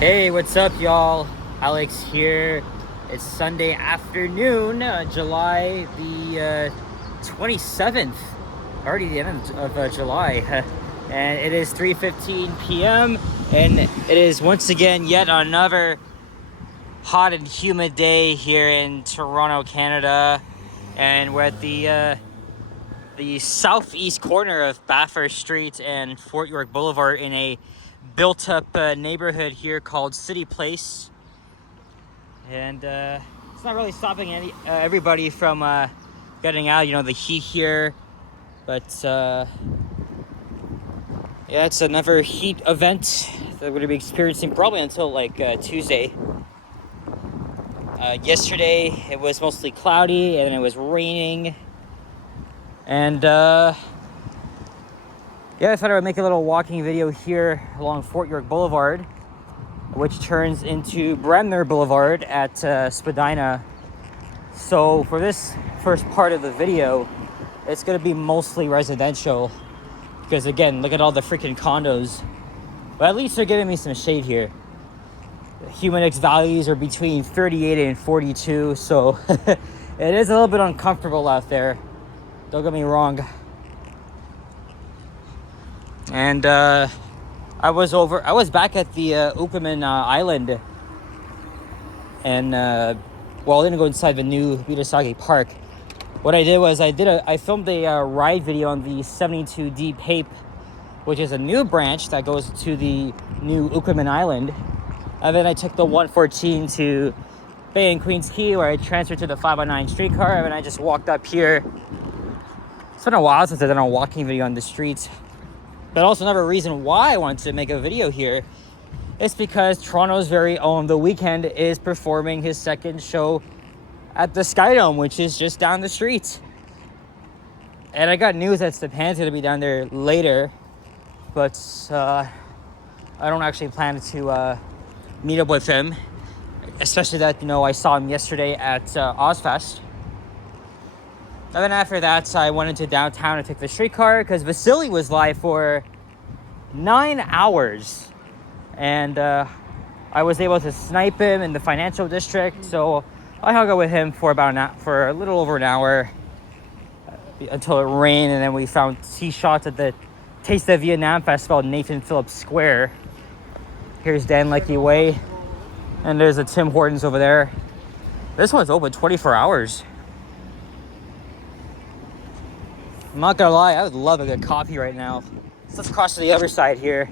Hey, what's up, y'all? Alex here. It's Sunday afternoon, July the 27th. Already the end of July. And it is 3:15 p.m. And it is once again yet another hot and humid day here in Toronto, Canada. And we're at the southeast corner of Bathurst Street and Fort York Boulevard in a built-up neighborhood here called City Place, and it's not really stopping everybody from getting out. You know, the heat here, but yeah, it's another heat event that we're going to be experiencing probably until like Tuesday. Yesterday it was mostly cloudy and it was raining, and yeah, I thought I would make a little walking video here along Fort York Boulevard, which turns into Bremner Boulevard at Spadina. So for this first part of the video, it's going to be mostly residential because, again, look at all the freaking condos. But at least they're giving me some shade here. The humidity values are between 38 and 42, so it is a little bit uncomfortable out there. Don't get me wrong. And I was back at the Uckerman Island, and well, I didn't go inside the new Bitasagi Park. What I did was I filmed a ride video on the 72D Pape, which is a new branch that goes to the new Uckerman Island, and then I took the 114 to Bay and Queens Quay, where I transferred to the 509 streetcar, and then I just walked up here. It's been a while since I've done a walking video on the streets. But also another reason why I wanted to make a video here is because Toronto's very own The Weeknd is performing his second show at the Skydome, which is just down the street. And I got news that Stepan's going to be down there later, but I don't actually plan to meet up with him, especially that, you know, I saw him yesterday at Ozfest. And then after that, I went into downtown to take the streetcar because Vasily was live for 9 hours. And I was able to snipe him in the financial district. So I hung out with him for for a little over an hour until it rained. And then we found tea shots at the Taste of Vietnam Festival at Nathan Phillips Square. Here's Dan Leckie Way. And there's a Tim Hortons over there. This one's open 24 hours. I'm not gonna lie, I would love a good coffee right now. So let's cross to the other side here.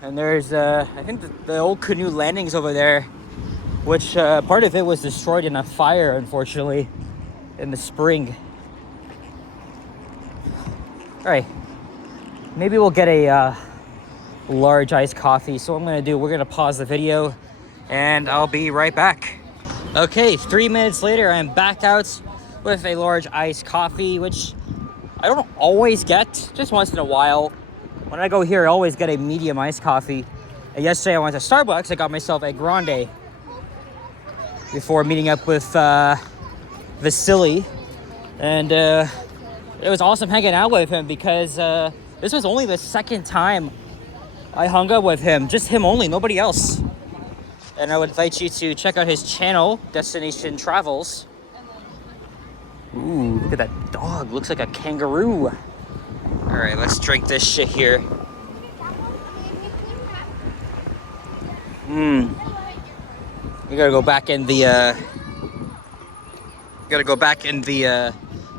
And there's, I think the old canoe landings over there, which part of it was destroyed in a fire, unfortunately, in the spring. All right, maybe we'll get a large iced coffee. So what I'm gonna do, we're gonna pause the video and I'll be right back. Okay, 3 minutes later, I'm back out with a large iced coffee, which I don't always get, just once in a while. When I go here, I always get a medium iced coffee. And yesterday I went to Starbucks, I got myself a grande before meeting up with Vasily. And it was awesome hanging out with him because this was only the second time I hung out with him, just him only, nobody else. And I would invite you to check out his channel, Destination Travels. Ooh, look at that dog. Looks like a kangaroo. All right, let's drink this shit here. We gotta go back in the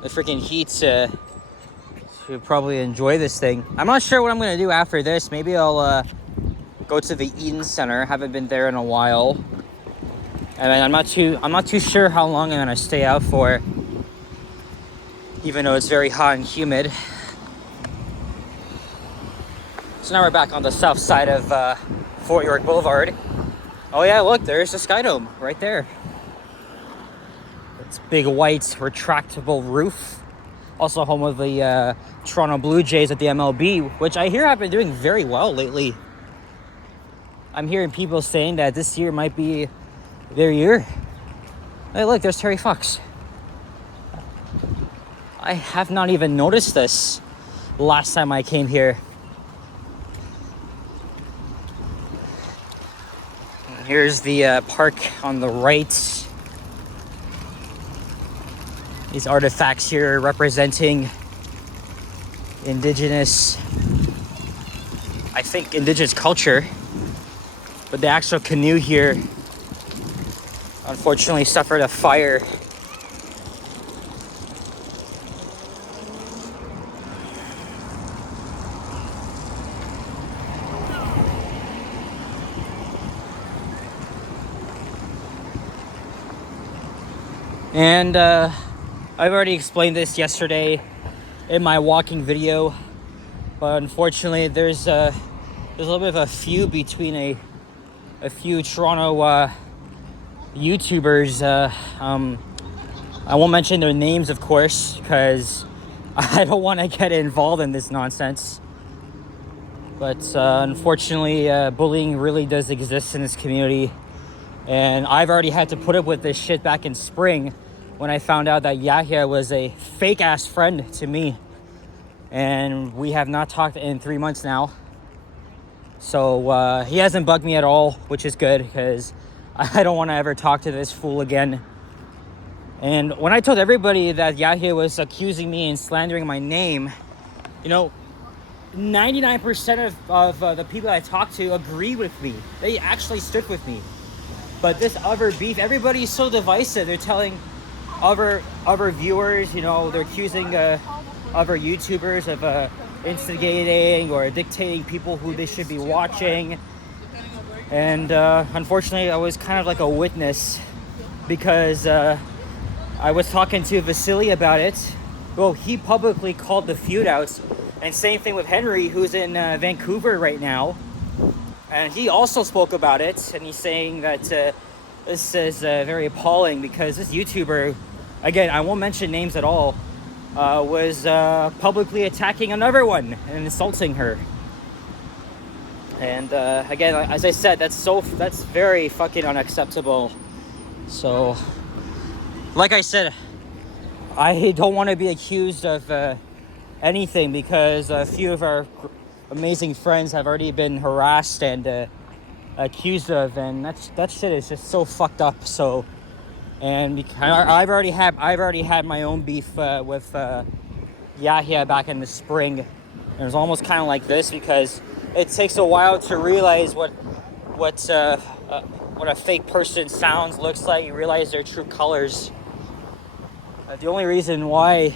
freaking heat to probably enjoy this thing. I'm not sure what I'm gonna do after this. Maybe I'll go to the Eden Center. Haven't been there in a while. And I'm not too sure how long I'm gonna stay out for, even though it's very hot and humid. So now we're back on the south side of Fort York Boulevard. Oh yeah, look, there's the Skydome right there. It's big white retractable roof. Also home of the Toronto Blue Jays at the MLB, which I hear have been doing very well lately. I'm hearing people saying that this year might be their year. Hey, look, there's Terry Fox. I have not even noticed this last time I came here. Here's the park on the right. These artifacts here representing indigenous, I think, indigenous culture. But the actual canoe here, unfortunately, suffered a fire. And I've already explained this yesterday in my walking video, but unfortunately there's a little bit of a feud between a few Toronto YouTubers. I won't mention their names, of course, because I don't want to get involved in this nonsense. But unfortunately, bullying really does exist in this community. And I've already had to put up with this shit back in spring when I found out that Yahya was a fake-ass friend to me. And we have not talked in 3 months now. So he hasn't bugged me at all, which is good, because I don't want to ever talk to this fool again. And when I told everybody that Yahya was accusing me and slandering my name, you know, 99% of the people I talked to agree with me. They actually stood with me. But this other beef, everybody's so divisive. They're telling other viewers, you know, they're accusing other YouTubers of instigating or dictating people who they should be watching. And unfortunately, I was kind of like a witness, because I was talking to Vasily about it. Well, he publicly called the feud out. And same thing with Henry, who's in Vancouver right now. And he also spoke about it, and he's saying that this is very appalling, because this YouTuber, again, I won't mention names at all, was publicly attacking another one and insulting her. And again, as I said, that's very fucking unacceptable. So, like I said, I don't want to be accused of anything, because a few of our amazing friends have already been harassed and accused of, and that shit is just so fucked up. So, and I've already had my own beef with Yahya back in the spring. And it was almost kind of like this, because it takes a while to realize what a fake person sounds, looks like. You realize their true colors. The only reason why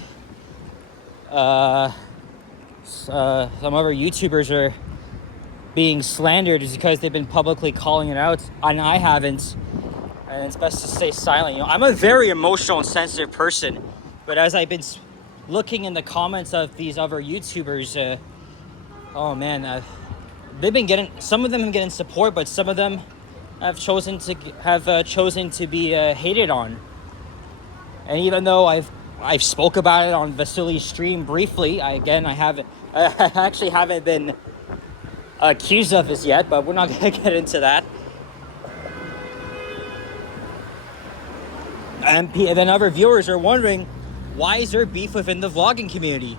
some other YouTubers are being slandered is because they've been publicly calling it out, and I haven't. And it's best to stay silent. You know, I'm a very emotional and sensitive person, but as I've been looking in the comments of these other YouTubers, oh man, they've been getting, some of them have getting support, but some of them have chosen to be hated on. And even though I've spoke about it on Vasily's stream briefly, I actually haven't been accused of this yet, but we're not gonna get into that. And then other viewers are wondering, why is there beef within the vlogging community?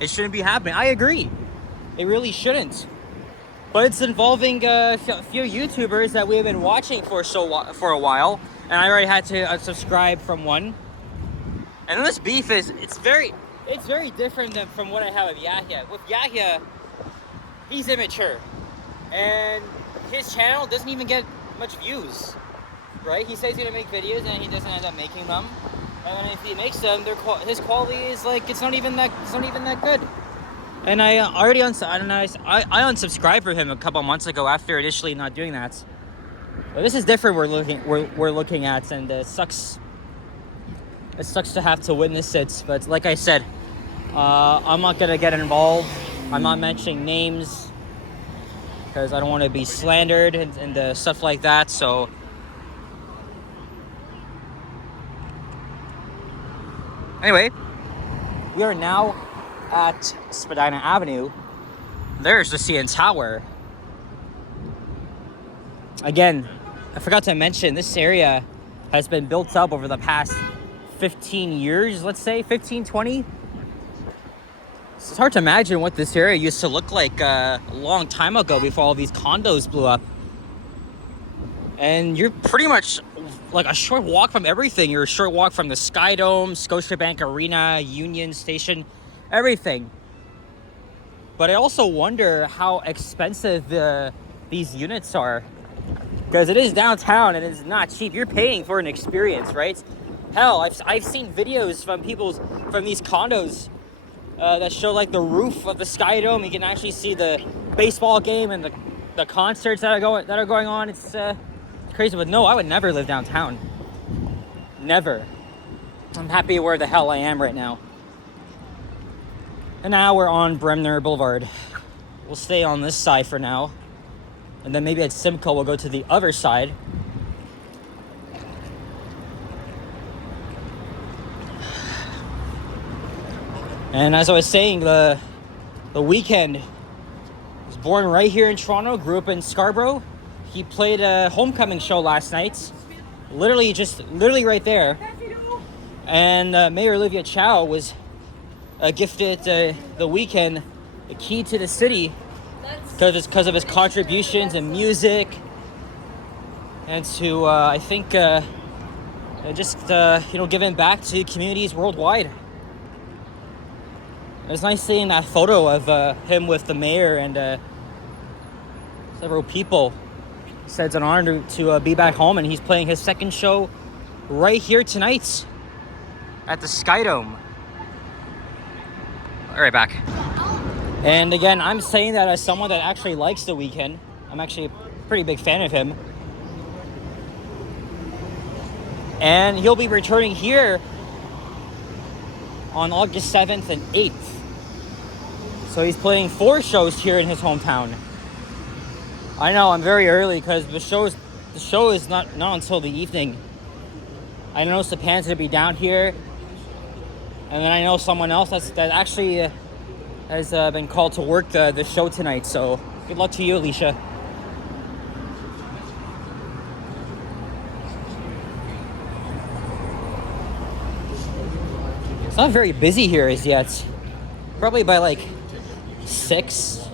It shouldn't be happening. I agree, it really shouldn't. But it's involving a few YouTubers that we've been watching for a while, and I already had to unsubscribe from one. And this beef it's very different from what I have with Yahya. With Yahya, he's immature, and his channel doesn't even get much views, right? He says he's gonna make videos, and he doesn't end up making them. And if he makes them, his quality is like it's not even that good. And I already unsubscribed for him a couple months ago after initially not doing that. But this is different. We're looking at, and it sucks. It sucks to have to witness it, but like I said, I'm not gonna get involved. I'm not mentioning names because I don't want to be slandered and stuff like that. So, anyway, we are now at Spadina Avenue. There's the CN Tower. Again, I forgot to mention, this area has been built up over the past 15 years, let's say 15, 20. It's hard to imagine what this area used to look like a long time ago before all these condos blew up. And you're pretty much like a short walk from everything. You're a short walk from the Sky Dome, Scotiabank Arena, Union Station, everything. But I also wonder how expensive these units are. Because it is downtown and it's not cheap. You're paying for an experience, right? Hell, I've seen videos from these condos that show like the roof of the Sky Dome. You can actually see the baseball game and the concerts that are going on. It's crazy, but no, I would never live downtown. Never. I'm happy where the hell I am right now. And now we're on Bremner Boulevard. We'll stay on this side for now. And then maybe at Simcoe we'll go to the other side. And as I was saying, the Weeknd was born right here in Toronto, grew up in Scarborough. He played a homecoming show last night. Literally right there. And Mayor Olivia Chow was gifted the Weeknd the key to the city because of his contributions in music and to I think giving back to communities worldwide. It was nice seeing that photo of him with the mayor and several people. He said it's an honor to be back home, and he's playing his second show right here tonight at the Sky Dome. All right, back. And again, I'm saying that as someone that actually likes The Weeknd. I'm actually a pretty big fan of him. And he'll be returning here on August 7th and 8th. So he's playing 4 shows here in his hometown. I know, I'm very early because the show is not until the evening. I know Sapan's gonna be down here. And then I know someone else that actually has been called to work the show tonight. So good luck to you, Alicia. It's not very busy here as yet. Probably by like 6,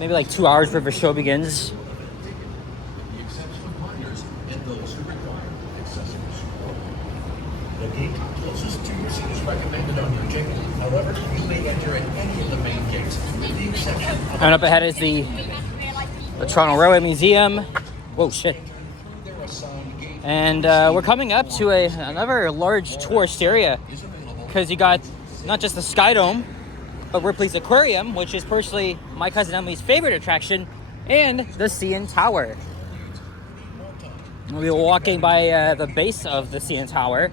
maybe like 2 hours before the show begins. The gate closest to your seat is recommended on your ticket. However, you may enter at any of the main gates, with the exception of... Coming up ahead is the Toronto Railway Museum. Whoa, shit. And we're coming up to another large tourist area because you got not just the Sky Dome, but Ripley's Aquarium, which is personally my cousin Emily's favorite attraction, and the CN Tower. We'll be walking by the base of the CN Tower.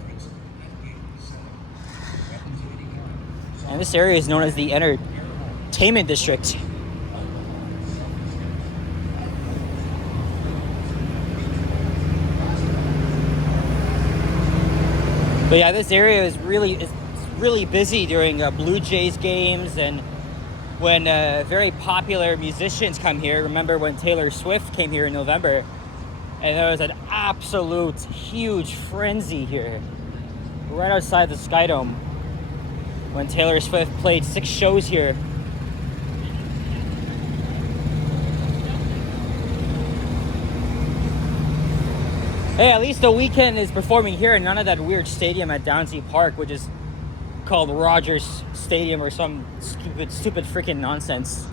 And this area is known as the Entertainment District. But yeah, this area is really busy during Blue Jays games and when very popular musicians come here. Remember when Taylor Swift came here in November? And there was an absolute huge frenzy here, right outside the Sky Dome, when Taylor Swift played 6 shows here. Hey, at least The Weeknd is performing here and none of that weird stadium at Downsview Park, which is called Rogers Stadium or some stupid freaking nonsense.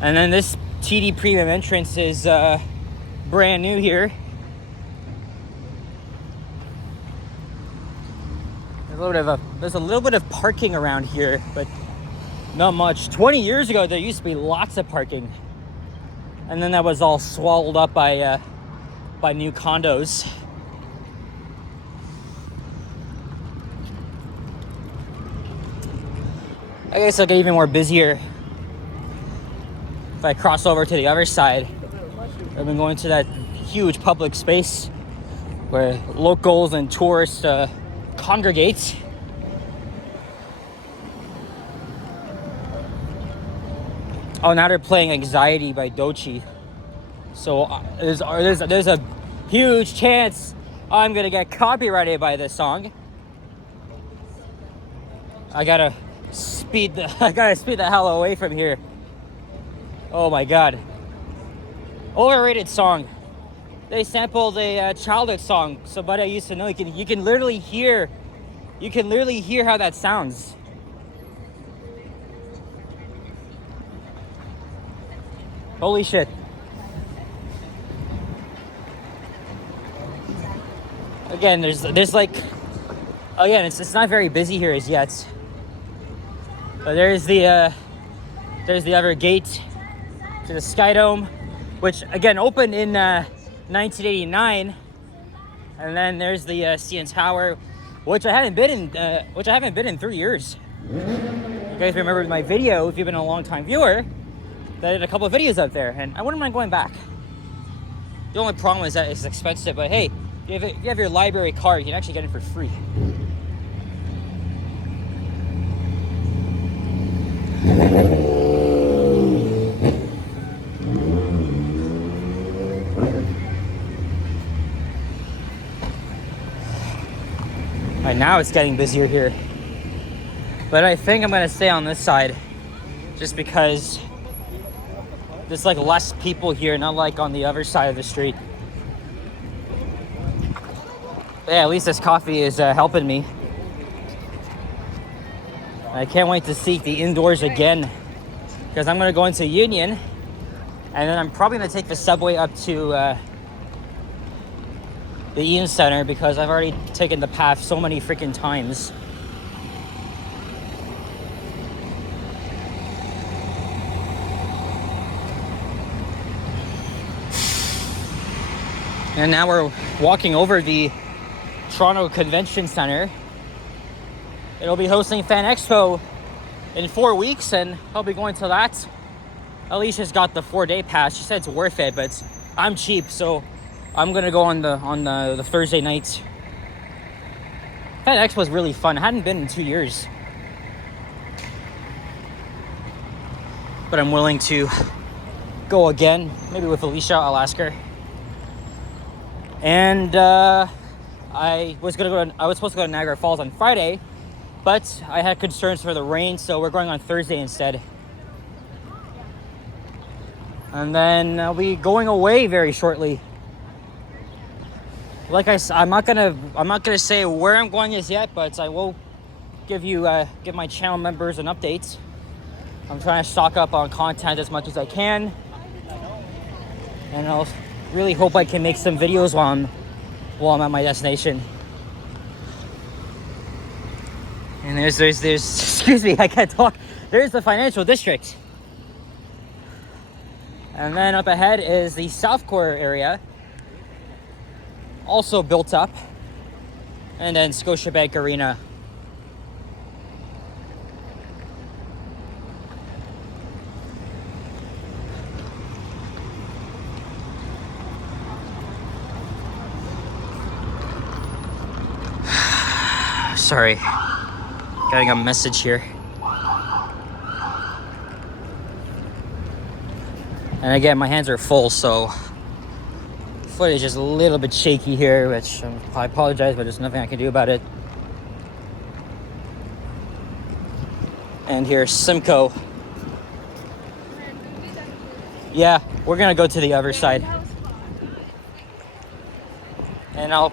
And then this TD Premium entrance is brand new here. There's a little bit of parking around here, but not much. 20 years ago, there used to be lots of parking, and then that was all swallowed up by new condos. I guess it'll get even more busier if I cross over to the other side. I've been going to that huge public space where locals and tourists congregate. Oh, now they're playing Anxiety by Doechii. So there's a huge chance I'm gonna get copyrighted by this song. I gotta speed the hell away from here. Oh my god. Overrated song. They sampled a childhood song somebody I used to know. You can literally hear how that sounds. Holy shit. Again, there's like, again, it's not very busy here as yet. But there's the other gate to the Sky Dome, which again opened in 1989. And then there's the CN Tower, which I haven't been in 3 years. You guys remember my video, if you've been a long time viewer, that I did a couple of videos up there, and I wouldn't mind going back. The only problem is that it's expensive, but hey, if you have your library card, you can actually get it for free. Right now it's getting busier here, but I think I'm gonna stay on this side just because there's like less people here, not like on the other side of the street. But yeah, at least this coffee is helping me. I can't wait to see the indoors again, because I'm gonna go into Union, and then I'm probably gonna take the subway up to the Ian Center, because I've already taken the path so many freaking times. And now we're walking over the Toronto Convention Center. It'll be hosting Fan Expo in 4 weeks, and I'll be going to that. Alicia's got the 4-day pass. She said it's worth it, but I'm cheap, so I'm gonna go on the Thursday night. Fan Expo was really fun. I hadn't been in 2 years, but I'm willing to go again. Maybe with Alicia, I'll ask her. And I was supposed to go to Niagara Falls on Friday, but I had concerns for the rain, so we're going on Thursday instead. And then I'll be going away very shortly. Like I said, I'm not gonna say where I'm going as yet, but I will give my channel members an update. I'm trying to stock up on content as much as I can, and I'll really hope I can make some videos while I'm at my destination. And there's excuse me, I can't talk. There's the financial district, and then up ahead is the South Core area, also built up, and then Scotiabank Arena. Sorry, getting a message here. And again, my hands are full, so footage is a little bit shaky here, which I apologize, but there's nothing I can do about it. And here's Simcoe. Yeah, we're gonna go to the other side. And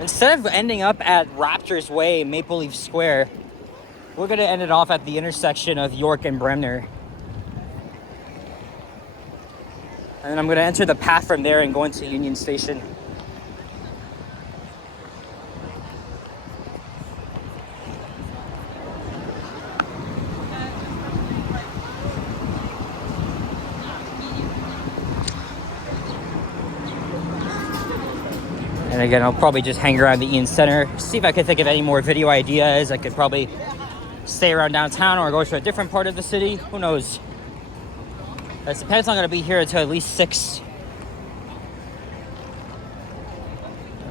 instead of ending up at Raptors Way, Maple Leaf Square, we're gonna end it off at the intersection of York and Bremner. And then I'm gonna enter the path from there and go into Union Station. And again, I'll probably just hang around the Ian Center, see if I can think of any more video ideas. I could probably stay around downtown or go to a different part of the city. Who knows? It depends. I'm going to be here until at least 6.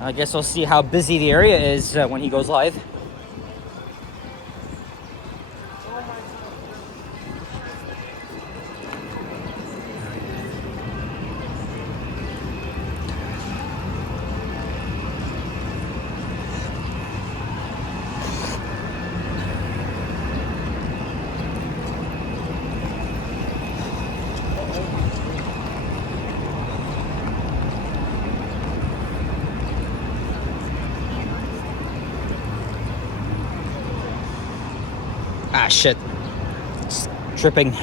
I guess we'll see how busy the area is when he goes live. Ah, shit. It's dripping.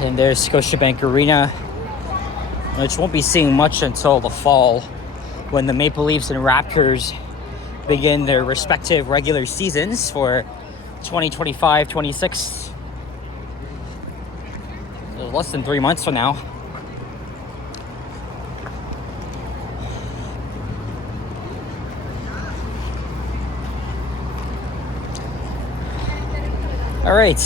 And there's Scotiabank Arena, which won't be seeing much until the fall when the Maple Leafs and Raptors begin their respective regular seasons for 2025-26. Less than 3 months from now. All right.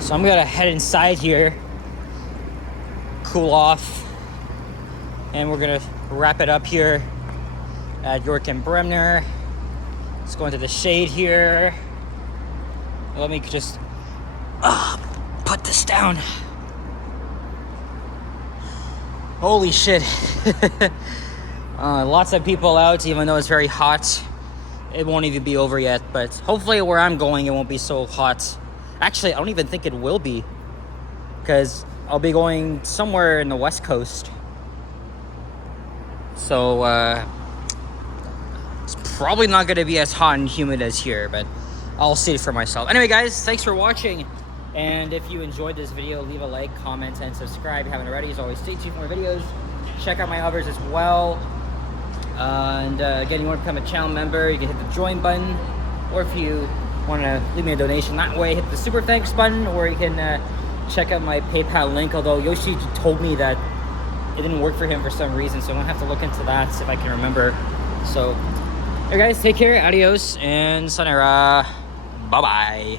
So I'm gonna head inside here, cool off, and we're gonna wrap it up here at York and Bremner. Let's go into the shade here. Let me just put this down. Holy shit. Lots of people out, even though it's very hot. It won't even be over yet, but hopefully where I'm going, it won't be so hot. Actually, I don't even think it will be, because I'll be going somewhere in the West Coast. So, it's probably not going to be as hot and humid as here, but I'll see it for myself. Anyway, guys, thanks for watching. And if you enjoyed this video, leave a like, comment, and subscribe if you haven't already. As always, stay tuned for more videos. Check out my others as well. Again, you want to become a channel member, you can hit the join button. Or if you want to leave me a donation that way, hit the super thanks button, or you can check out my PayPal link, although Yoshi told me that it didn't work for him for some reason, so I'm gonna have to look into that if I can remember. So, hey guys, take care, adios, and sayonara, bye-bye.